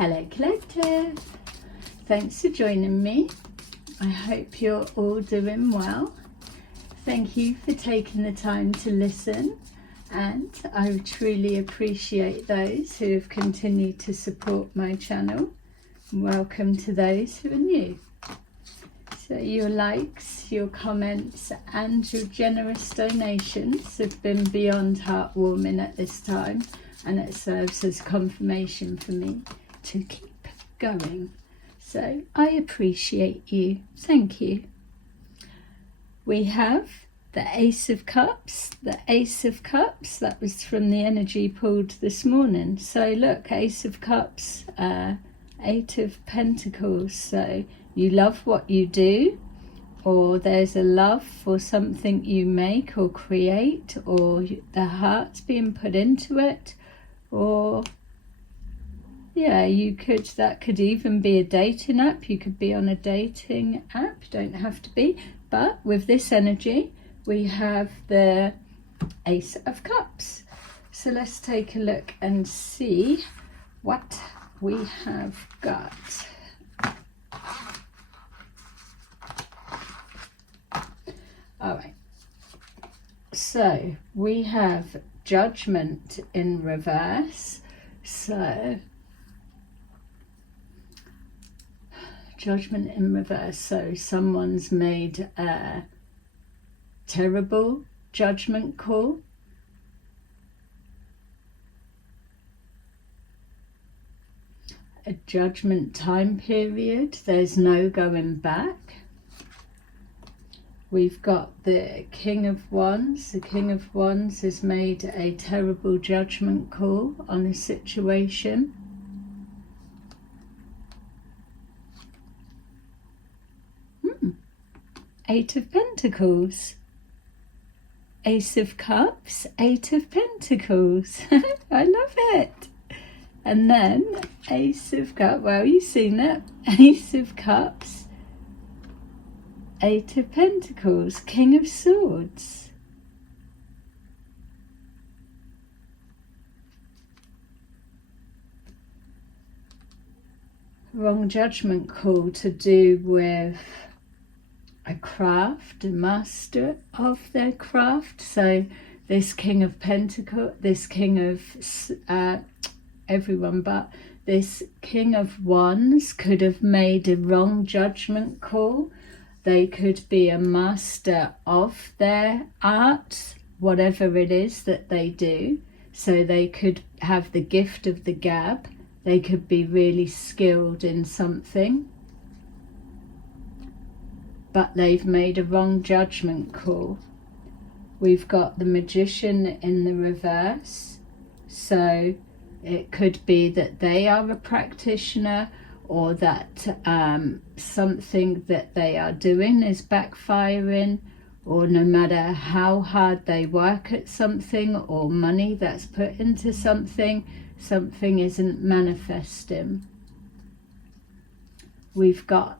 Hello Collective, thanks for joining me. I hope you're all doing well. Thank you for taking the time to listen, and I truly appreciate those who have continued to support my channel. Welcome to those who are new. So your likes, your comments and your generous donations have been beyond heartwarming at this time, and it serves as confirmation for me to keep going. So I appreciate you. Thank you. We have the Ace of Cups. The Ace of Cups, that was from the energy pulled this morning. So look, Ace of Cups, Eight of Pentacles. So you love what you do, or there's a love for something you make or create, or the heart's being put into it, or yeah, that could even be a dating app. You could be on a dating app, don't have to be. But with this energy, we have the Ace of Cups. So let's take a look and see what we have got. All right. So we have Judgment in reverse. So Judgment in reverse. So someone's made a terrible judgment call. A judgment time period. There's no going back. We've got the King of Wands. The King of Wands has made a terrible judgment call on a situation. Eight of Pentacles. Ace of Cups, Eight of Pentacles. I love it. And then Ace of Cups. Well, you've seen it. Ace of Cups, Eight of Pentacles, King of Swords. Wrong judgment call to do with a craft, a master of their craft. So this King of Pentacles, this King of everyone, but this King of Wands could have made a wrong judgment call. They could be a master of their art, whatever it is that they do. So they could have the gift of the gab. They could be really skilled in something, but they've made a wrong judgment call. We've got the Magician in the reverse. So it could be that they are a practitioner, or that something that they are doing is backfiring, or no matter how hard they work at something, or money that's put into something, something isn't manifesting. We've got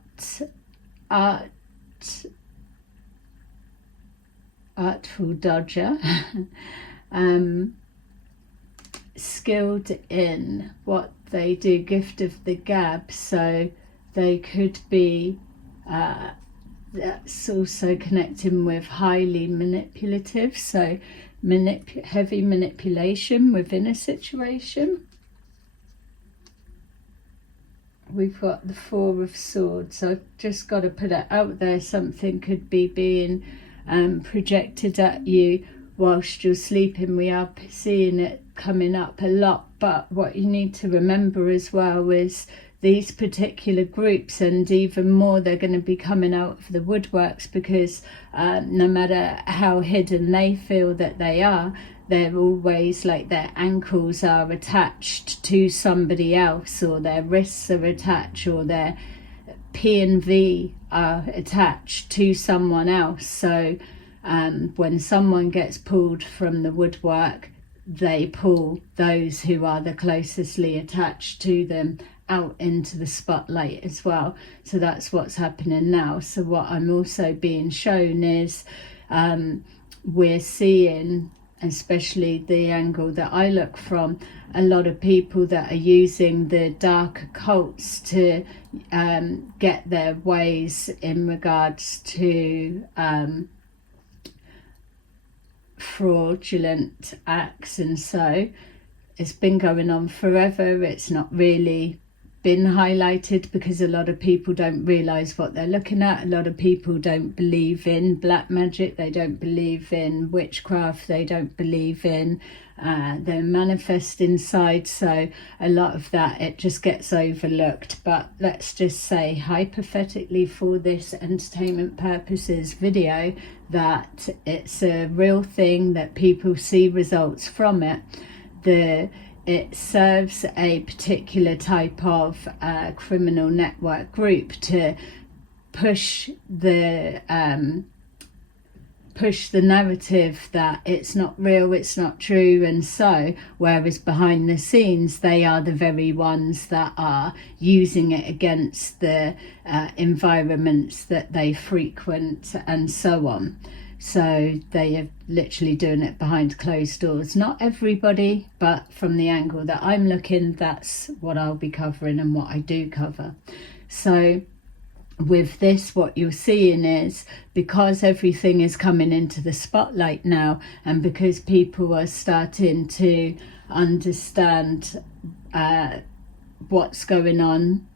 Artful Dodger, skilled in what they do, gift of the gab. So they could be, that's also connecting with highly manipulative, so heavy manipulation within a situation. We've got the Four of Swords. I've just got to put it out there. Something could be being projected at you whilst you're sleeping. We are seeing it coming up a lot, but what you need to remember as well is these particular groups, and even more, they're going to be coming out of the woodworks, because no matter how hidden they feel that they are, they're always like their ankles are attached to somebody else, or their wrists are attached, or their P and V are attached to someone else. So when someone gets pulled from the woodwork, they pull those who are the closestly attached to them out into the spotlight as well. So that's what's happening now. So what I'm also being shown is we're seeing especially the angle that I look from, a lot of people that are using the dark occults to get their ways in regards to fraudulent acts. And so it's been going on forever. It's not really been highlighted because a lot of people don't realize what they're looking at. A lot of people don't believe in black magic, they don't believe in witchcraft, they don't believe in the manifesting side. So a lot of that, it just gets overlooked. But let's just say, hypothetically, for this entertainment purposes video, that it's a real thing, that people see results from it. It serves a particular type of criminal network group to push the narrative that it's not real, it's not true, and so, whereas behind the scenes they are the very ones that are using it against the environments that they frequent and so on. So they are literally doing it behind closed doors. Not everybody, but from the angle that I'm looking, that's what I'll be covering and what I do cover. So with this, what you're seeing is, because everything is coming into the spotlight now, and because people are starting to understand what's going on,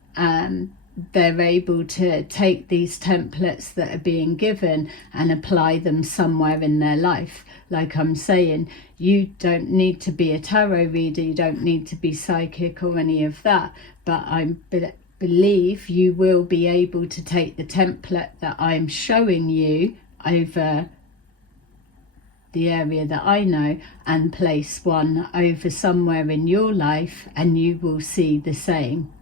they're able to take these templates that are being given and apply them somewhere in their life. Like I'm saying, you don't need to be a tarot reader, you don't need to be psychic or any of that, but I believe you will be able to take the template that I'm showing you over the area that I know and place one over somewhere in your life, and you will see the same.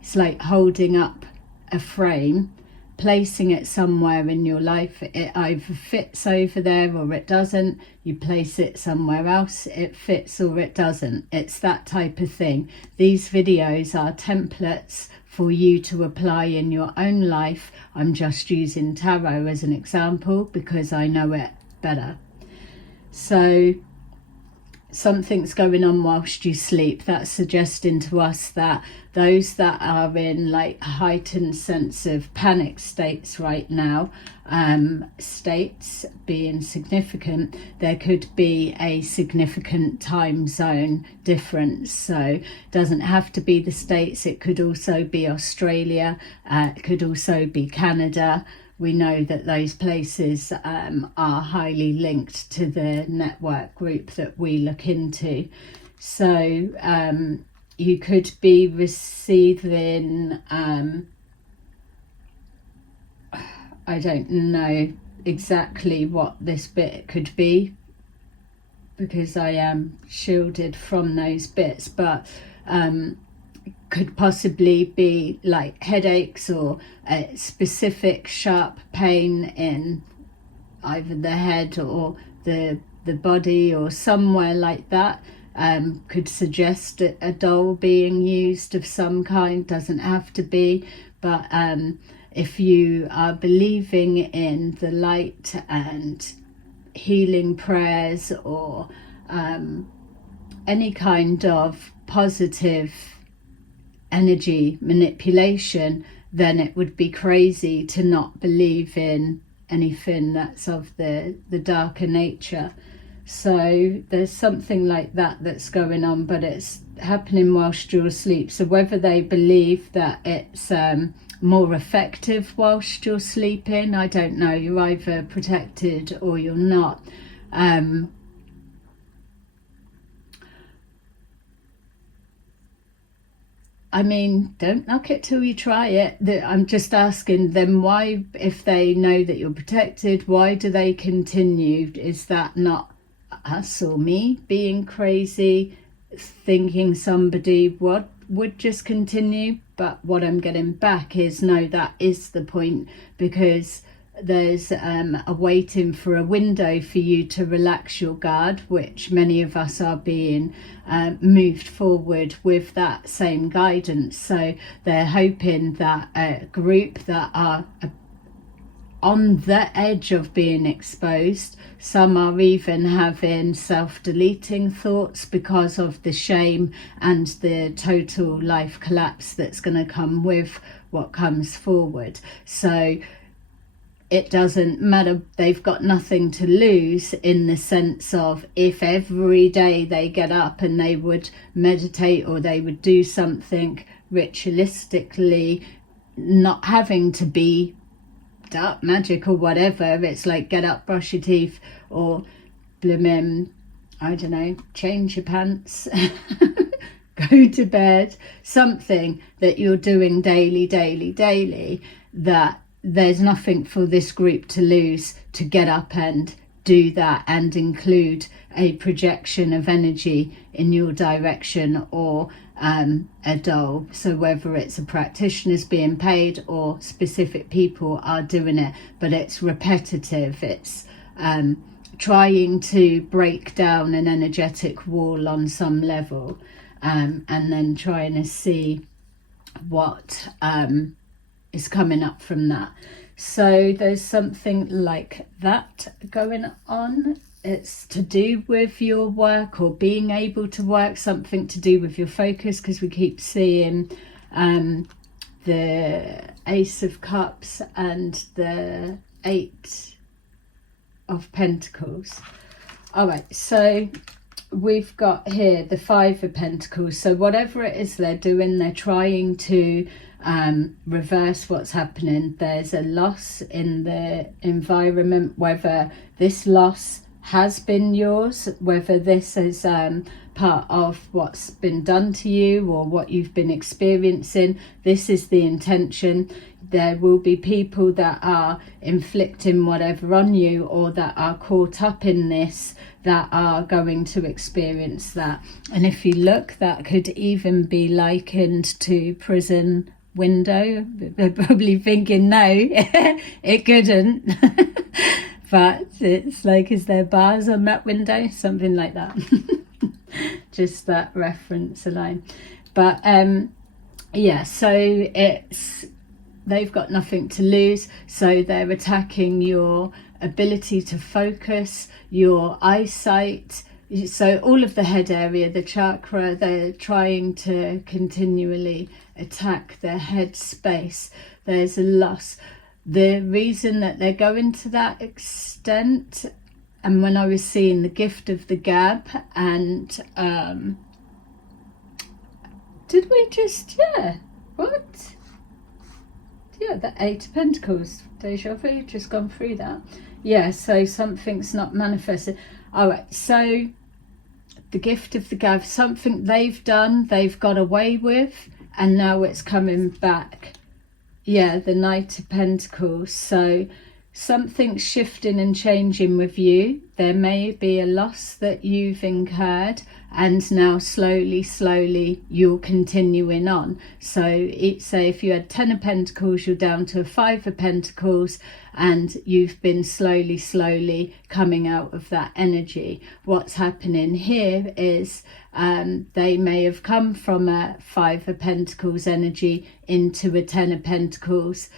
It's like holding up a frame, placing it somewhere in your life. It either fits over there or it doesn't. You place it somewhere else, it fits or it doesn't. It's that type of thing. These videos are templates for you to apply in your own life. I'm just using tarot as an example because I know it better. So something's going on whilst you sleep. That's suggesting to us that those that are in like heightened sense of panic states right now, states being significant, there could be a significant time zone difference. So it doesn't have to be the States, it could also be Australia, it could also be Canada. We know that those places are highly linked to the network group that we look into. So you could be receiving, I don't know exactly what this bit could be because I am shielded from those bits, but could possibly be like headaches or a specific sharp pain in either the head or the body or somewhere like that. Could suggest a doll being used of some kind, doesn't have to be, but if you are believing in the light and healing prayers or any kind of positive energy manipulation, then it would be crazy to not believe in anything that's of the darker nature. So there's something like that that's going on, but it's happening whilst you're asleep. So whether they believe that it's more effective whilst you're sleeping, I don't know. You're either protected or you're not. I mean, don't knock it till you try it. I'm just asking them why, if they know that you're protected, why do they continue? Is that not us or me being crazy, thinking somebody would just continue? But what I'm getting back is, no, that is the point, because there's a waiting for a window for you to relax your guard, which many of us are being moved forward with that same guidance. So they're hoping that a group that are on the edge of being exposed. Some are even having self-deleting thoughts because of the shame and the total life collapse that's going to come with what comes forward. So it doesn't matter, they've got nothing to lose, in the sense of, if every day they get up and they would meditate or they would do something ritualistically, not having to be dark magic or whatever, it's like get up, brush your teeth, or blooming, I don't know, change your pants, go to bed, something that you're doing daily, that there's nothing for this group to lose to get up and do that, and include a projection of energy in your direction, or a doll. So whether it's a practitioner's being paid or specific people are doing it, but it's repetitive, it's trying to break down an energetic wall on some level, and then trying to see what is coming up from that. So there's something like that going on. It's to do with your work or being able to work, something to do with your focus, because we keep seeing the Ace of Cups and the Eight of Pentacles. All right, so we've got here the Five of Pentacles. So whatever it is they're doing, they're trying to reverse what's happening. There's a loss in the environment, whether this loss has been yours, whether this is part of what's been done to you or what you've been experiencing. This is the intention. There will be people that are inflicting whatever on you, or that are caught up in this, that are going to experience that. And if you look, that could even be likened to prison window. They're probably thinking, no, it couldn't. But it's like, is there bars on that window? Something like that. Just that reference alone. But yeah, so it's, they've got nothing to lose. So they're attacking your ability to focus, your eyesight. So all of the head area, the chakra, they're trying to continually attack their head space. There's a loss. The reason that they're going to that extent, and when I was seeing the gift of the gab, and did we just, yeah, what? Yeah, the Eight of Pentacles, deja vu, just gone through that. Yeah, so something's not manifested. All right, so the gift of the gab, something they've done, they've got away with, and now it's coming back. Yeah, the Knight of Pentacles. So something's shifting and changing with you. There may be a loss that you've incurred, and now slowly you're continuing on. So say if you had 10 of Pentacles, you're down to a 5 of Pentacles, and you've been slowly coming out of that energy. What's happening here is they may have come from a 5 of Pentacles energy into a 10 of Pentacles,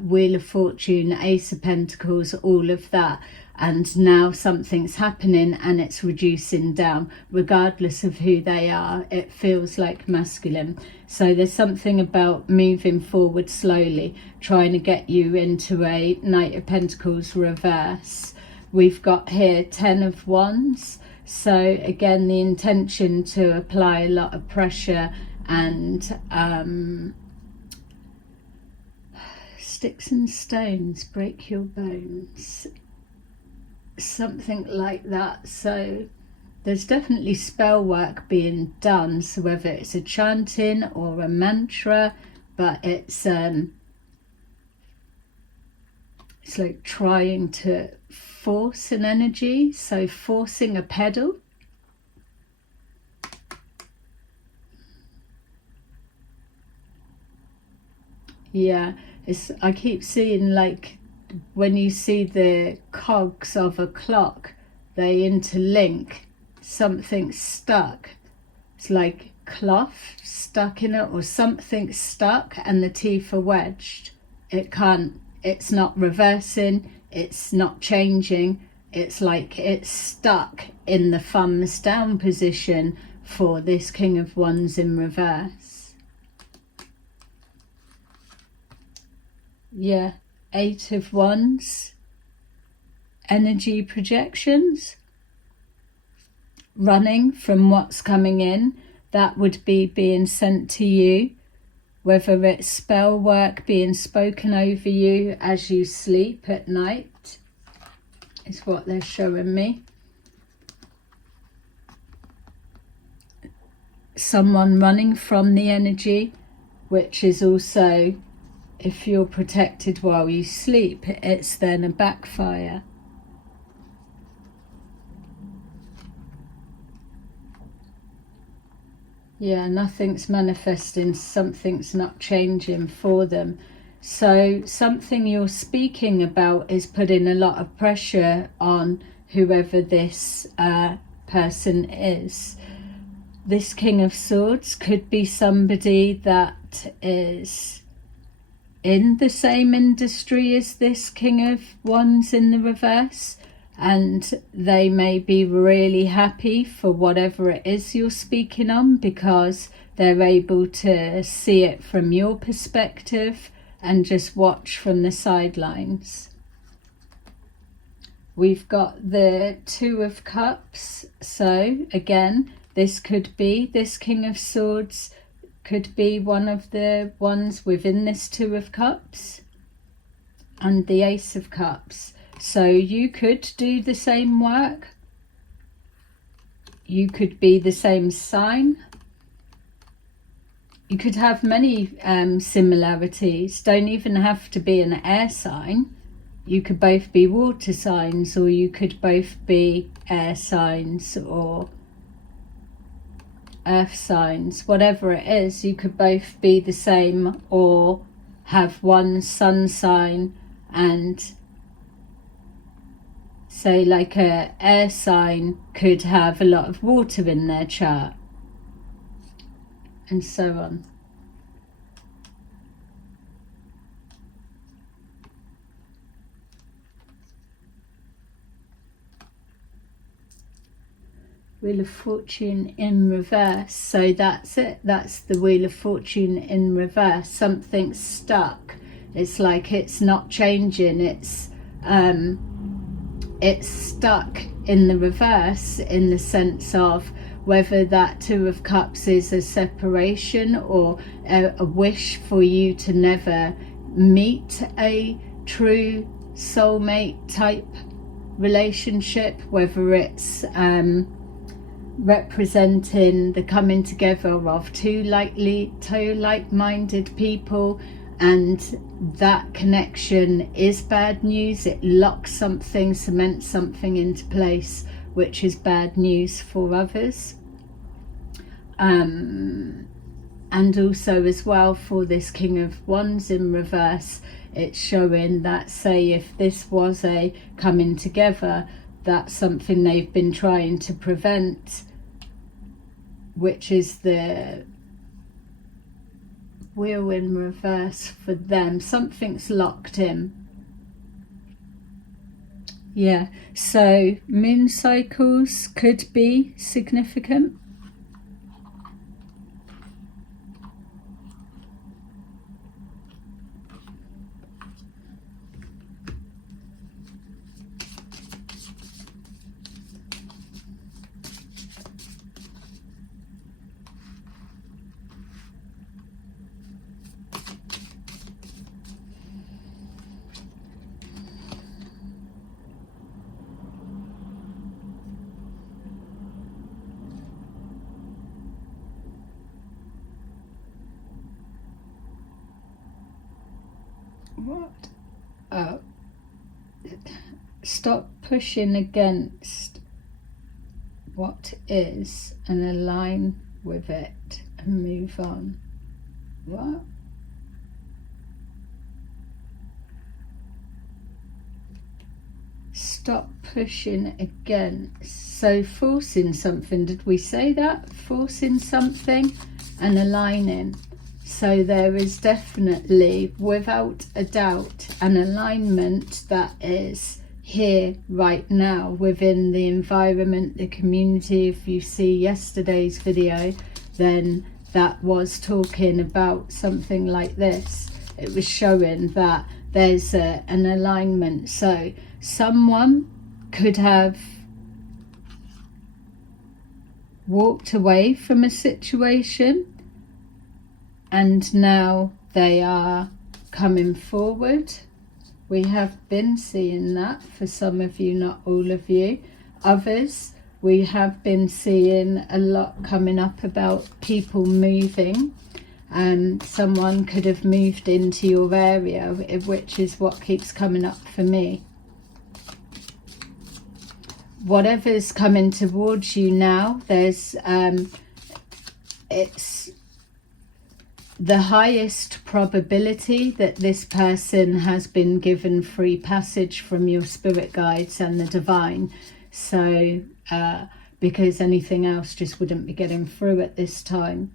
Wheel of Fortune, Ace of Pentacles, all of that. And now something's happening and it's reducing down. Regardless of who they are, it feels like masculine. So there's something about moving forward slowly, trying to get you into a Knight of Pentacles reverse. We've got here 10 of Wands. So again, the intention to apply a lot of pressure and sticks and stones break your bones. Something like that. So there's definitely spell work being done. So whether it's a chanting or a mantra, but it's like trying to force an energy. So forcing a pedal. Yeah, I keep seeing, like, when you see the cogs of a clock, they interlink. Something's stuck. It's like cloth stuck in it, or something stuck and the teeth are wedged. It it's not reversing, it's not changing. It's like it's stuck in the thumbs down position for this King of Wands in reverse. Yeah, 8 of Wands, energy projections, running from what's coming in. That would be being sent to you, whether it's spell work being spoken over you as you sleep at night, is what they're showing me. Someone running from the energy, which is also, if you're protected while you sleep, it's then a backfire. Yeah, nothing's manifesting, something's not changing for them. So something you're speaking about is putting a lot of pressure on whoever this person is. This King of Swords could be somebody that is in the same industry as this King of Wands in the reverse, and they may be really happy for whatever it is you're speaking on because they're able to see it from your perspective and just watch from the sidelines. We've got the 2 of Cups. So again, this could be, this King of Swords could be one of the ones within this 2 of Cups, and the Ace of Cups. So you could do the same work. You could be the same sign. You could have many similarities. Don't even have to be an air sign. You could both be water signs, or you could both be air signs or earth signs. Whatever it is, you could both be the same or have one sun sign and, say, like a air sign could have a lot of water in their chart, and so on. Wheel of Fortune in reverse. So that's it. That's the Wheel of Fortune in reverse. Something's stuck. It's like it's not changing. It's stuck in the reverse, in the sense of whether that 2 of Cups is a separation or a wish for you to never meet a true soulmate type relationship, whether it's representing the coming together of two like-minded people, and that connection is bad news. It locks something, cements something into place, which is bad news for others. And also as well for this King of Wands in reverse, it's showing that, say, if this was a coming together, that's something they've been trying to prevent, which is the Wheel in reverse for them. Something's locked in. Yeah, so moon cycles could be significant. What? Oh. Stop pushing against what is and align with it and move on. What? Stop pushing against. So forcing something, did we say that? Forcing something and aligning. So there is definitely, without a doubt, an alignment that is here right now within the environment, the community. If you see yesterday's video, then that was talking about something like this. It was showing that there's an alignment. So someone could have walked away from a situation and now they are coming forward. We have been seeing that for some of you, not all of you. Others, we have been seeing a lot coming up about people moving, and someone could have moved into your area, which is what keeps coming up for me. Whatever's coming towards you now, there's it's the highest probability that this person has been given free passage from your spirit guides and the divine. So because anything else just wouldn't be getting through at this time.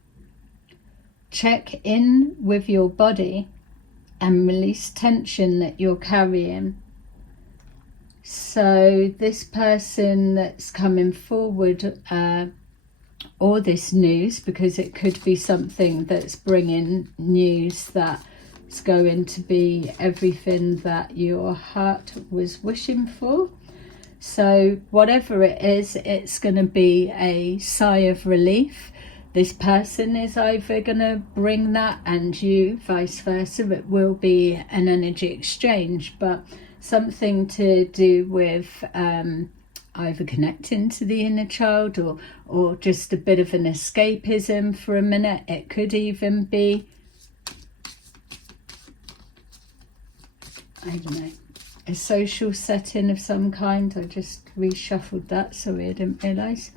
Check in with your body and release tension that you're carrying. So this person that's coming forward, or this news, because it could be something that's bringing news that's going to be everything that your heart was wishing for. So whatever it is, it's going to be a sigh of relief. This person is either going to bring that, and you vice versa. It will be an energy exchange, but something to do with either connecting to the inner child or just a bit of an escapism for a minute. It could even be, I don't know, a social setting of some kind. I just reshuffled that, sorry, I didn't realise.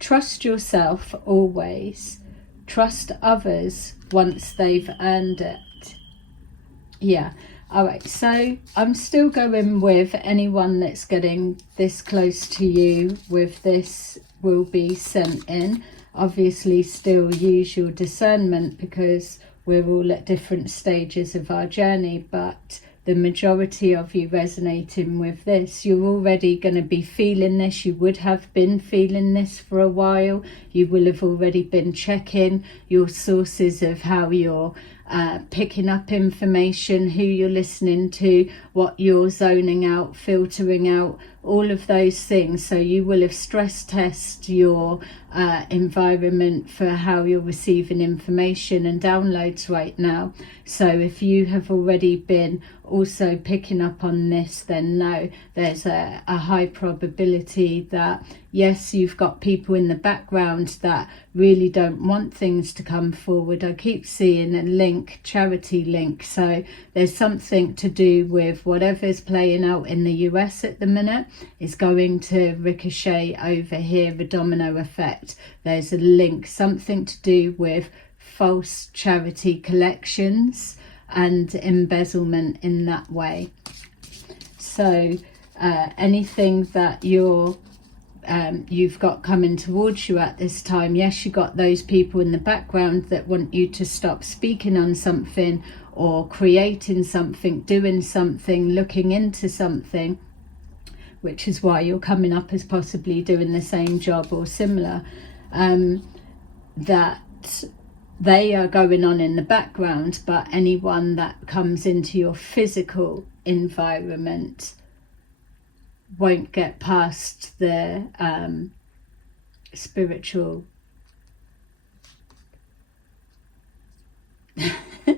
Trust yourself always. Trust others once they've earned it. Yeah. All right, so I'm still going with anyone that's getting this close to you with this will be sent in. Obviously still use your discernment because we're all at different stages of our journey, but the majority of you resonating with this, you're already going to be feeling this. You would have been feeling this for a while. You will have already been checking your sources of how you're picking up information, who you're listening to, what you're zoning out, filtering out, all of those things. So you will have stress tested your environment for how you're receiving information and downloads right now. So if you have already been also picking up on this, then no, there's a high probability that yes, you've got people in the background that really don't want things to come forward. I keep seeing a link, charity link. So there's something to do with whatever's playing out in the US at the minute is going to ricochet over here, a domino effect. There's a link, something to do with false charity collections and embezzlement in that way. So anything that you've got coming towards you at this time, yes, you got those people in the background that want you to stop speaking on something or creating something, doing something, looking into something, which is why you're coming up as possibly doing the same job or similar, that they are going on in the background. But anyone that comes into your physical environment won't get past the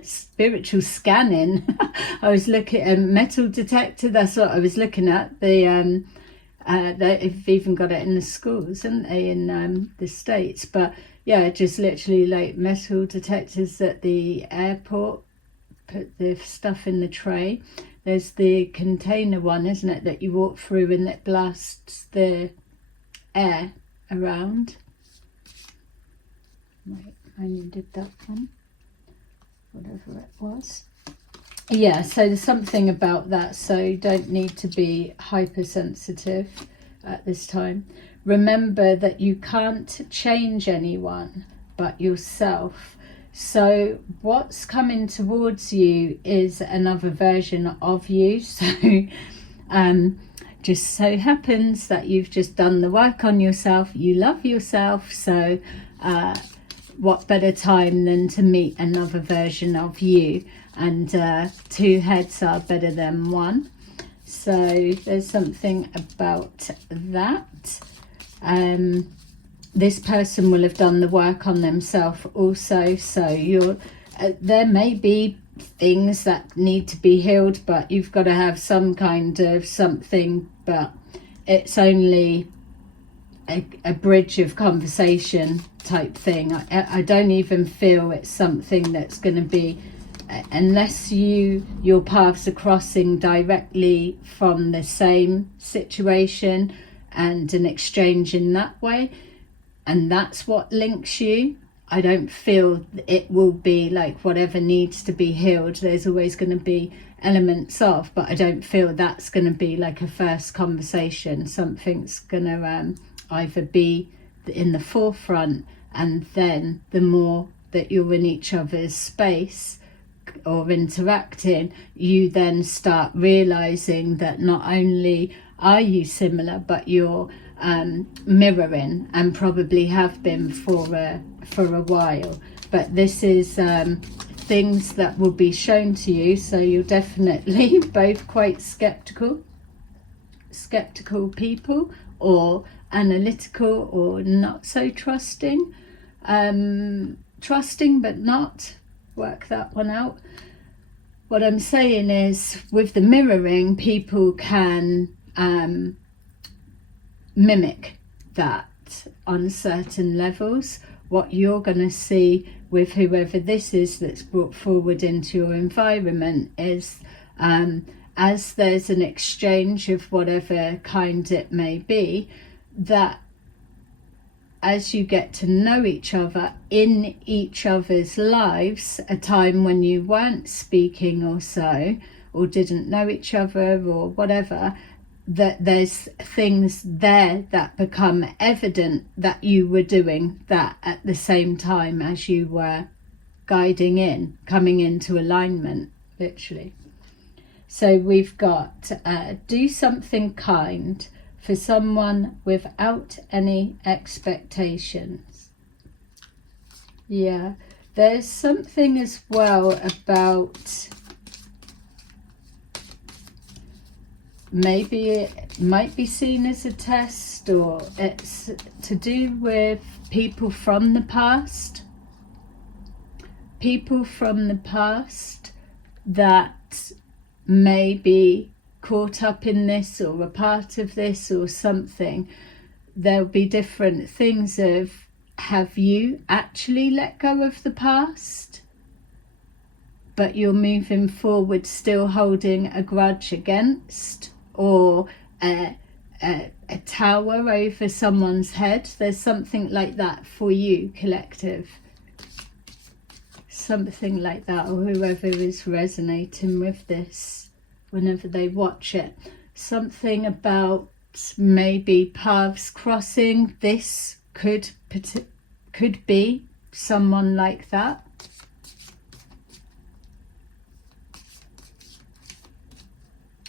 spiritual scanning. I was looking at a metal detector, that's what I was looking at. They've even got it in the schools, haven't they, in the States. But yeah, just literally like metal detectors at the airport, put the stuff in the tray. There's the container one, isn't it, that you walk through and that blasts the air around. Right, I needed that one, whatever it was. Yeah, so there's something about that, so you don't need to be hypersensitive at this time. Remember that you can't change anyone. but yourself. So what's coming towards you is another version of you. So just so happens that you've just done the work on yourself. You love yourself, so what better time than to meet another version of you? And two heads are better than one. So there's something about that. This person will have done the work on themselves also. So there may be things that need to be healed, but you've got to have some kind of something, but it's only a bridge of conversation type thing. I don't even feel it's something that's going to be, unless your paths are crossing directly from the same situation and an exchange in that way, and that's what links you. I don't feel it will be like whatever needs to be healed. There's always going to be elements of, but I don't feel that's going to be like a first conversation. Something's going to either be in the forefront, and then the more that you're in each other's space or interacting, you then start realizing that not only are you similar, but you're mirroring, and probably have been for a while. But this is things that will be shown to you, so you're definitely both quite skeptical people, or analytical, or not so trusting, trusting but not. Work that one out. What I'm saying is, with the mirroring, people can mimic that on certain levels. What you're going to see with whoever this is that's brought forward into your environment is, as there's an exchange of whatever kind it may be, that as you get to know each other in each other's lives, a time when you weren't speaking or so, or didn't know each other or whatever, that there's things there that become evident that you were doing that at the same time as you were guiding in, coming into alignment, literally. So we've got do something kind for someone without any expectations. Yeah, there's something as well about, maybe it might be seen as a test, or it's to do with people from the past. People from the past that may be caught up in this, or a part of this, or something. There'll be different things of, have you actually let go of the past, but you're moving forward still holding a grudge against, or a tower over someone's head? There's something like that for you, collective. Something like that, or whoever is resonating with this whenever they watch it. Something about maybe paths crossing. This could be someone like that.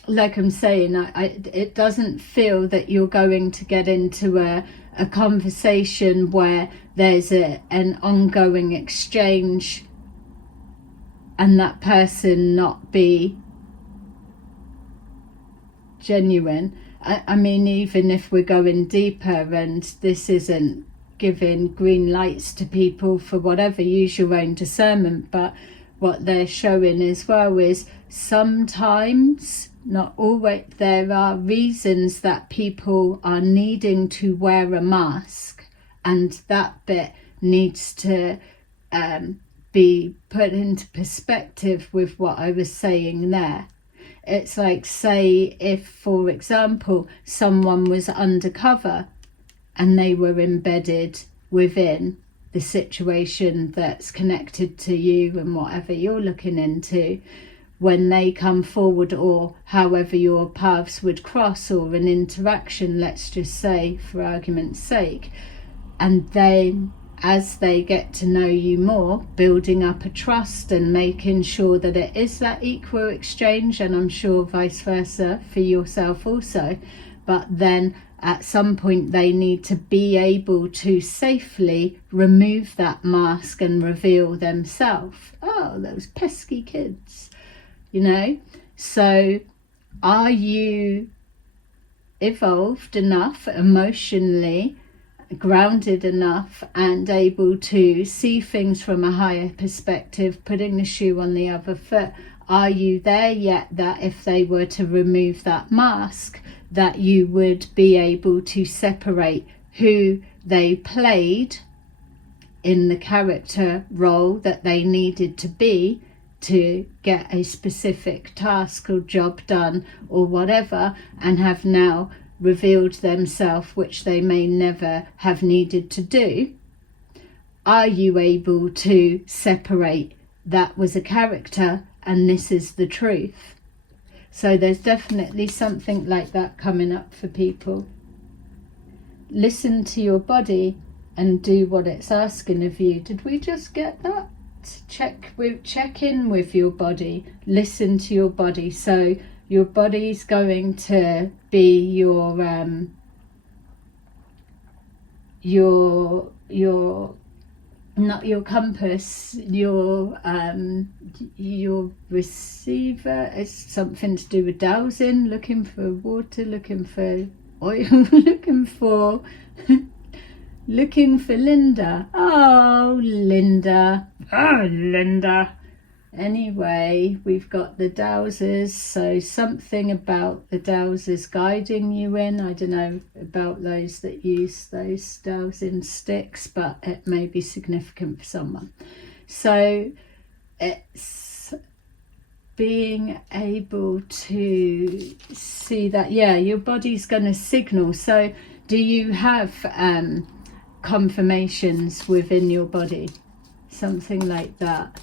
Like I'm saying, it doesn't feel that you're going to get into a conversation where there's an ongoing exchange and that person not be genuine. I mean, even if we're going deeper, and this isn't giving green lights to people for whatever, use your own discernment, but what they're showing as well is sometimes, not always, there are reasons that people are needing to wear a mask, and that bit needs to be put into perspective with what I was saying there. It's like, say if, for example, someone was undercover and they were embedded within the situation that's connected to you and whatever you're looking into, when they come forward, or however your paths would cross, or an interaction, let's just say for argument's sake, and then as they get to know you more, building up a trust and making sure that it is that equal exchange, and I'm sure vice versa for yourself also. But then at some point they need to be able to safely remove that mask and reveal themselves. Oh, those pesky kids, you know. So are you evolved enough emotionally, grounded enough, and able to see things from a higher perspective, putting the shoe on the other foot? Are you there yet that if they were to remove that mask, that you would be able to separate who they played in the character role that they needed to be to get a specific task or job done or whatever, and have now revealed themselves, which they may never have needed to do? Are you able to separate that was a character and this is the truth? So there's definitely something like that coming up for people. Listen to your body and do what it's asking of you. Did we just get that? Check in with your body. Listen to your body. So your body's going to be your not your compass, your receiver. It's something to do with dowsing, looking for water, looking for oil, looking for Linda. Oh, Linda. Oh, Linda. Anyway, we've got the dowsers, so something about the dowsers guiding you in. I don't know about those that use those dowsing sticks, but it may be significant for someone. So it's being able to see that, yeah, your body's going to signal. So do you have confirmations within your body? Something like that.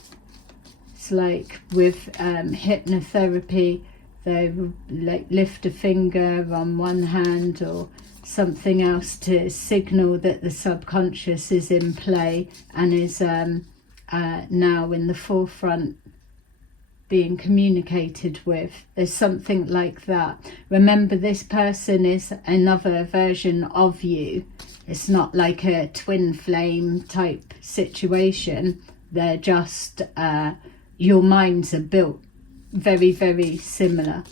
It's like with hypnotherapy, they like lift a finger on one hand or something else to signal that the subconscious is in play and is now in the forefront being communicated with. There's something like that. Remember, this person is another version of you. It's not like a twin flame type situation. They're just your minds are built very, very similar.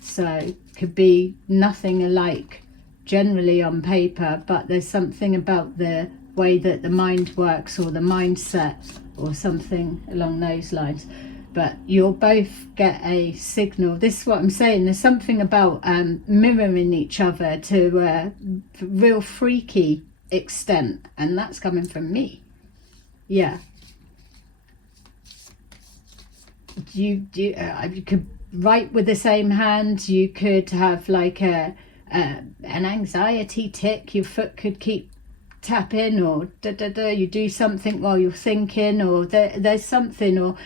So could be nothing alike generally on paper, but there's something about the way that the mind works or the mindset or something along those lines. But you'll both get a signal. This is what I'm saying. There's something about mirroring each other to a real freaky extent, and that's coming from me. Yeah. You could write with the same hand. You could have like an anxiety tick. Your foot could keep tapping, or you do something while you're thinking, or there's something, or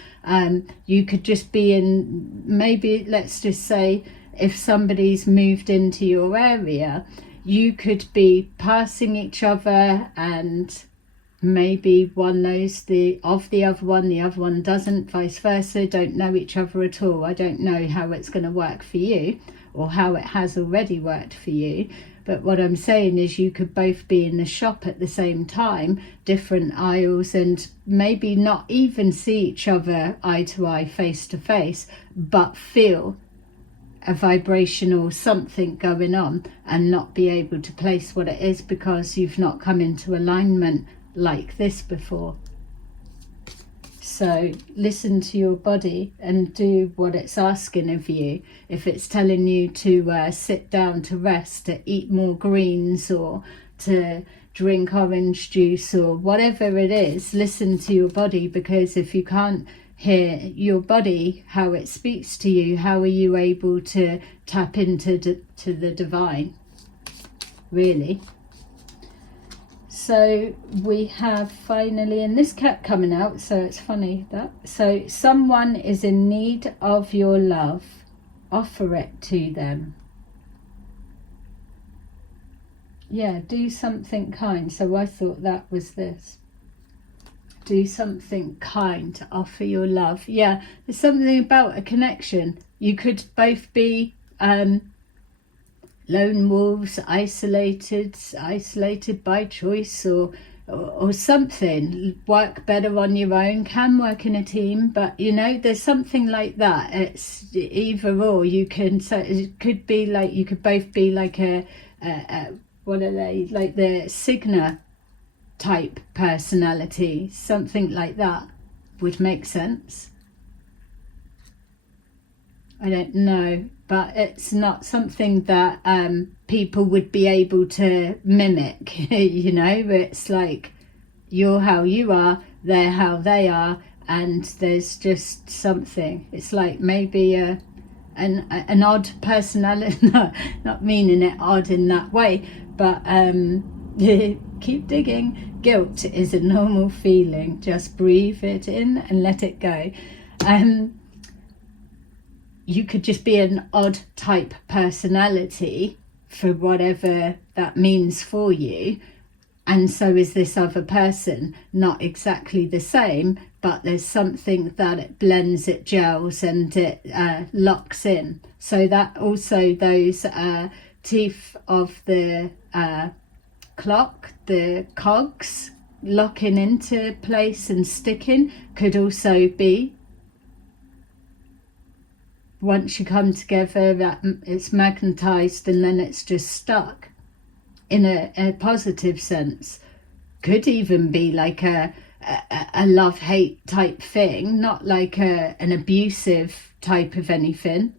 you could just be in, maybe let's just say if somebody's moved into your area, you could be passing each other and maybe one knows the other one doesn't, vice versa, don't know each other at all. I don't know how it's going to work for you or how it has already worked for you, but what I'm saying is you could both be in the shop at the same time, different aisles, and maybe not even see each other eye to eye, face to face, but feel a vibrational something going on and not be able to place what it is because you've not come into alignment like this before. So listen to your body and do what it's asking of you. If it's telling you to sit down to rest, to eat more greens, or to drink orange juice, or whatever it is, listen to your body, because if you can't hear your body, how it speaks to you, how are you able to tap into the divine, really? So we have finally, and this kept coming out, so it's funny that. So someone is in need of your love. Offer it to them. yeah, do something kind. So I thought that was this. Do something kind to offer your love. Yeah, there's something about a connection. You could both be lone wolves, isolated by choice, or something. Work better on your own, can work in a team, but you know, there's something like that. It's either or. You can, so it could be like, you could both be like a what are they, like the Cigna type personality, something like that would make sense. I don't know, but it's not something that people would be able to mimic. You know, it's like you're how you are, they're how they are, and there's just something. It's like maybe an odd personality. No, not meaning it odd in that way, but keep digging. Guilt is a normal feeling. Just breathe it in and let it go. You could just be an odd type personality for whatever that means for you, and so is this other person. Not exactly the same, but there's something that it blends, it gels, and it locks in. So that also, those teeth of the clock, the cogs locking into place and sticking, could also be, once you come together, that it's magnetized and then it's just stuck in a positive sense. Could even be like a love-hate type thing, not like an abusive type of anything,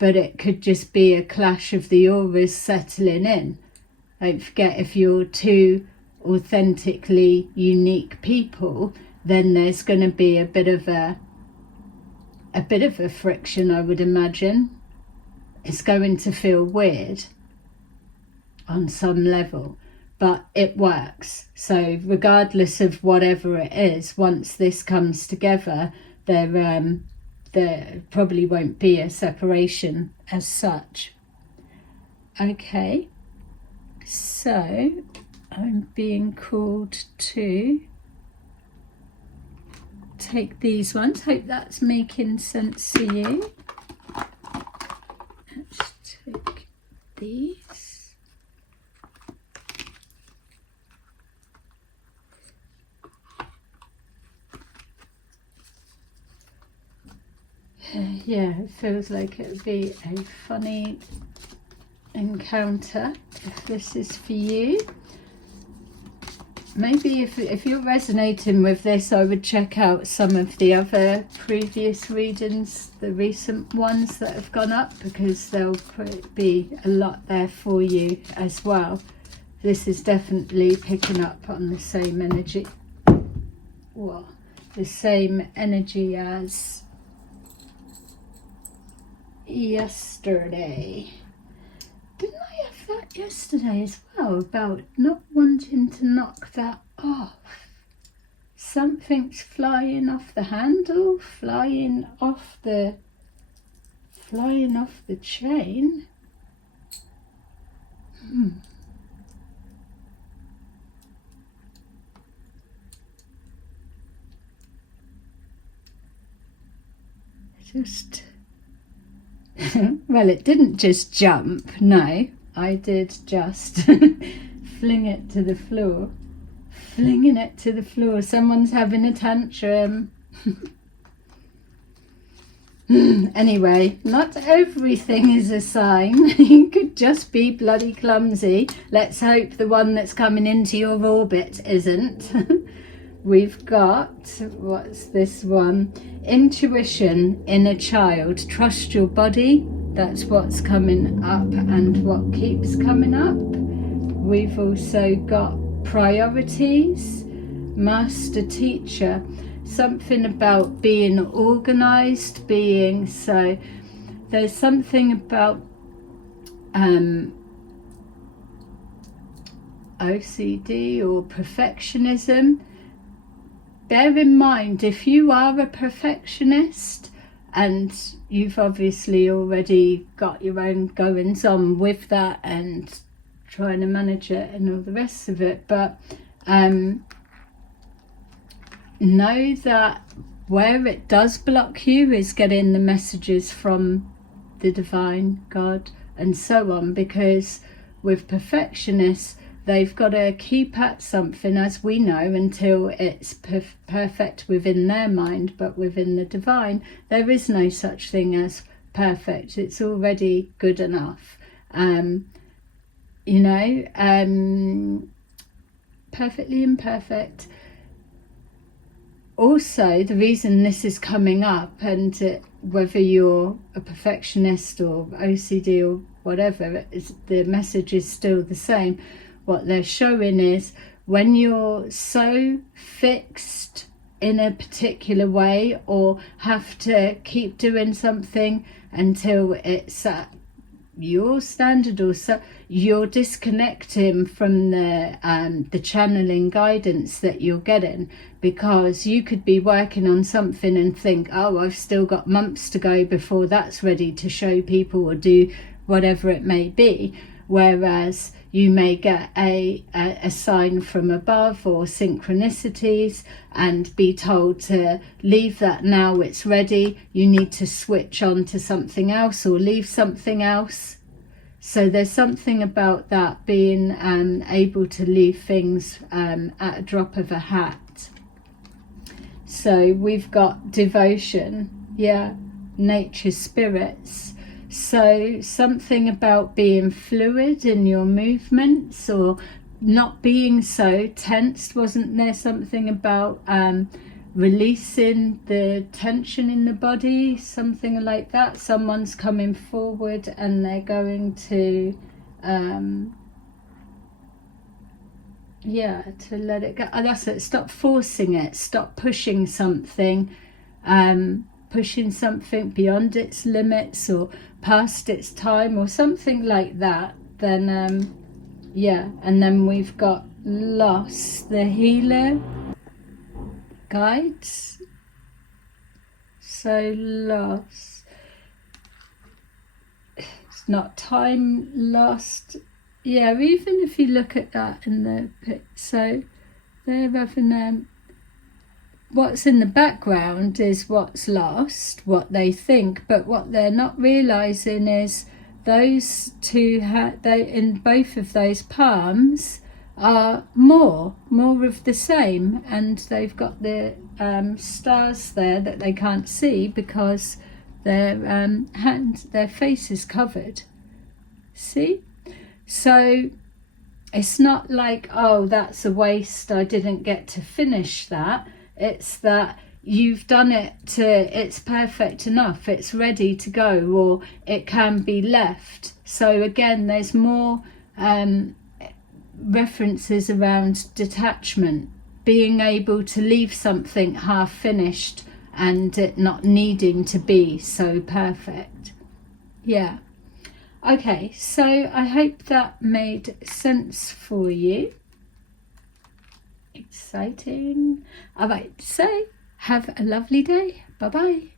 but it could just be a clash of the auras settling in. Don't forget, if you're two authentically unique people, then there's going to be a bit of a friction, I would imagine. It's going to feel weird on some level, but it works. So regardless of whatever it is, once this comes together, there probably won't be a separation as such. Okay, so I'm being called to take these ones. Hope that's making sense to you. Let's take these. Yeah, it feels like it would be a funny encounter if this is for you. Maybe if you're resonating with this, I would check out some of the other previous readings, the recent ones that have gone up, because there'll be a lot there for you as well. This is definitely picking up on the same energy. Well, the same energy as yesterday. Didn't I have that yesterday as well, about not wanting to knock that off? Something's flying off the handle, flying off the chain. Just well, it didn't just jump, no, I did just fling it to the floor. Flinging it to the floor. Someone's having a tantrum. Anyway, not everything is a sign. You could just be bloody clumsy. Let's hope the one that's coming into your orbit isn't. We've got, what's this one? Intuition, inner child. Trust your body. That's what's coming up and what keeps coming up. We've also got priorities, master teacher. Something about being organized, being, so there's something about OCD or perfectionism. Bear in mind, if you are a perfectionist and you've obviously already got your own goings on with that and trying to manage it and all the rest of it. But know that where it does block you is getting the messages from the divine, God, and so on, because with perfectionists, they've got to keep at something, as we know, until it's perfect within their mind. But within the divine, there is no such thing as perfect. It's already good enough. Perfectly imperfect. Also, the reason this is coming up, and whether you're a perfectionist or OCD or whatever, the message is still the same. What they're showing is when you're so fixed in a particular way, or have to keep doing something until it's at your standard, or so, you're disconnecting from the channeling guidance that you're getting, because you could be working on something and think, oh, I've still got months to go before that's ready to show people or do whatever it may be, whereas you may get a sign from above or synchronicities and be told to leave that now, it's ready, you need to switch on to something else or leave something else. So there's something about that, being able to leave things at a drop of a hat. So we've got devotion, nature, spirits. So something about being fluid in your movements, or not being so tensed. Wasn't there something about releasing the tension in the body, something like that? Someone's coming forward and they're going to to let it go. Oh, that's it. Stop forcing it. Stop pushing something, pushing something beyond its limits or past its time or something like that. Then and then we've got loss, the healer guides. So loss, it's not time lost. Even if you look at that in the pit, so they're having what's in the background is what's lost, what they think, but what they're not realizing is those two in both of those palms are more of the same, and they've got the stars there that they can't see because their face is covered. See? So it's not like, oh, that's a waste, I didn't get to finish that. It's that you've done it to, it's perfect enough, it's ready to go, or it can be left. So again, there's more references around detachment, being able to leave something half finished and it not needing to be so perfect. Okay, so I hope that made sense for you. Exciting. All right, so have a lovely day. Bye bye.